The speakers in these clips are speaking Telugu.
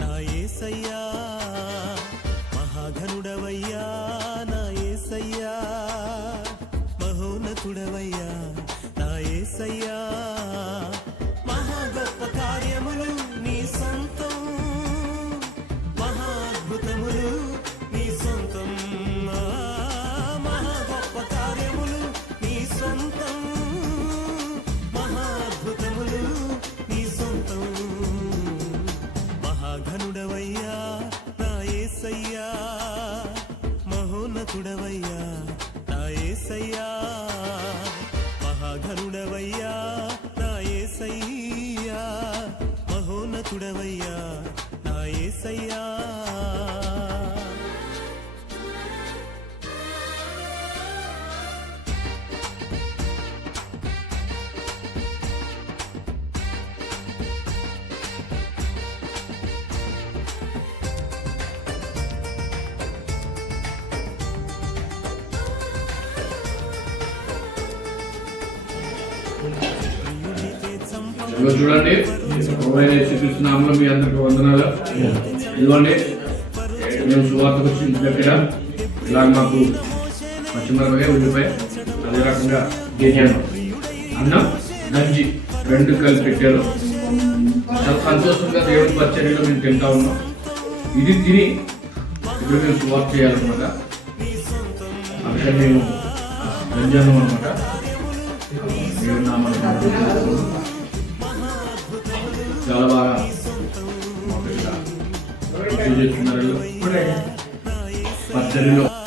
నా ఏసయ్యా మహాఘనుడవయ్యా నా ఏసయ్యా మహోన్నతుడవయ్యా నా ఏసయ్యా. ఇదిగో చూడండి. ప్రభువైన యేసుక్రీస్తునామములో మీ అందరికి వందనాలు. ఇదిగోండి. మేము సువార్తకు వచ్చిన దగ్గర ఇలా మాకు పచ్చిమిరపకాయ ఉల్లిపాయ అదే రకంగా గిన్నెను అన్నం గంజి రెండు కలిపి పెట్టారు. చాలా సంతోషంగా దేవుడి పచ్చడిలో మేము తింటా ఉన్నాం. ఇది తిని ఇప్పుడు మేము సువార్త చేయాలన్నమాట. అందుకని మేము గంజానం అనమాట చాలా బాగా మాకు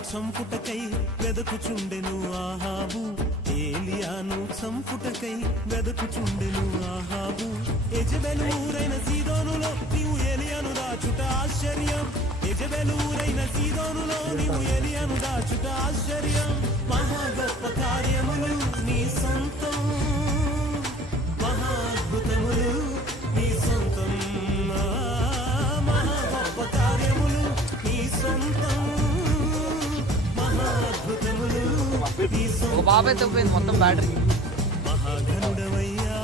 చంపుటకై వెదకుచుండెను ఆహాబు. ఏలియాను చంపుటకై వెదకుచుండెను ఆహాబు. ఎజబెలు ఊరైన సీదోనులో నీవు ఏలియాను దాచుట ఆశ్చర్యం. ఎజబెలు ఊరైన సీదోనులో నీవు ఏలియాను దాచుట ఆశ్చర్యం. మహా గొప్ప ఒక సొంతం బాబాయ్ తప్పింది మొత్తం బ్యాటరీ మహాగణుడవయ్యా.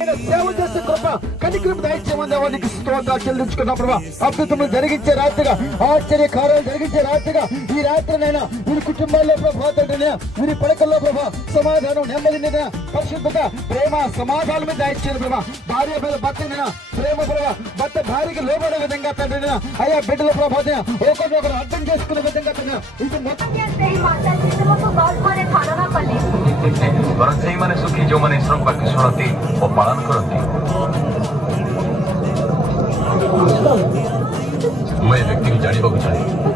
సేవ చేసే కృప కనికృప దయచేయమని దేవానికి స్తోత్ర చెల్లించుకున్నా ప్రభా అద్భుతములు జరిగించే రాత్రిగా ఆశ్చర్య కార్యాలు జరిగించే రాత్రిగా ఈ రాత్రినైనా వీరి కుటుంబాల్లో ప్రభా తండ్రినే వీరి పడకల్లో ప్రభా సమాధానం నెమ్మది నిన్న పరిశుద్ధత ప్రేమ సమాధానం మీద దయచేయను ప్రభా భార్య మీద భర్త ప్రేమ ప్రభా భర్త భార్యకి లోబడే విధంగా తండ్రిన అయ్యా బిడ్డల ప్రభా ఒకరినొకరు అర్థం చేసుకునే విధంగా తండ్రి ఇది మొత్తం सुखी जो मैंने श्रम करके सुनती वो पढ़ পালন କରନ୍ତି ମୁଁ ଏ ବ୍ୟକ୍ତିକୁ ଜାଣିବାକୁ ଚାହେଁ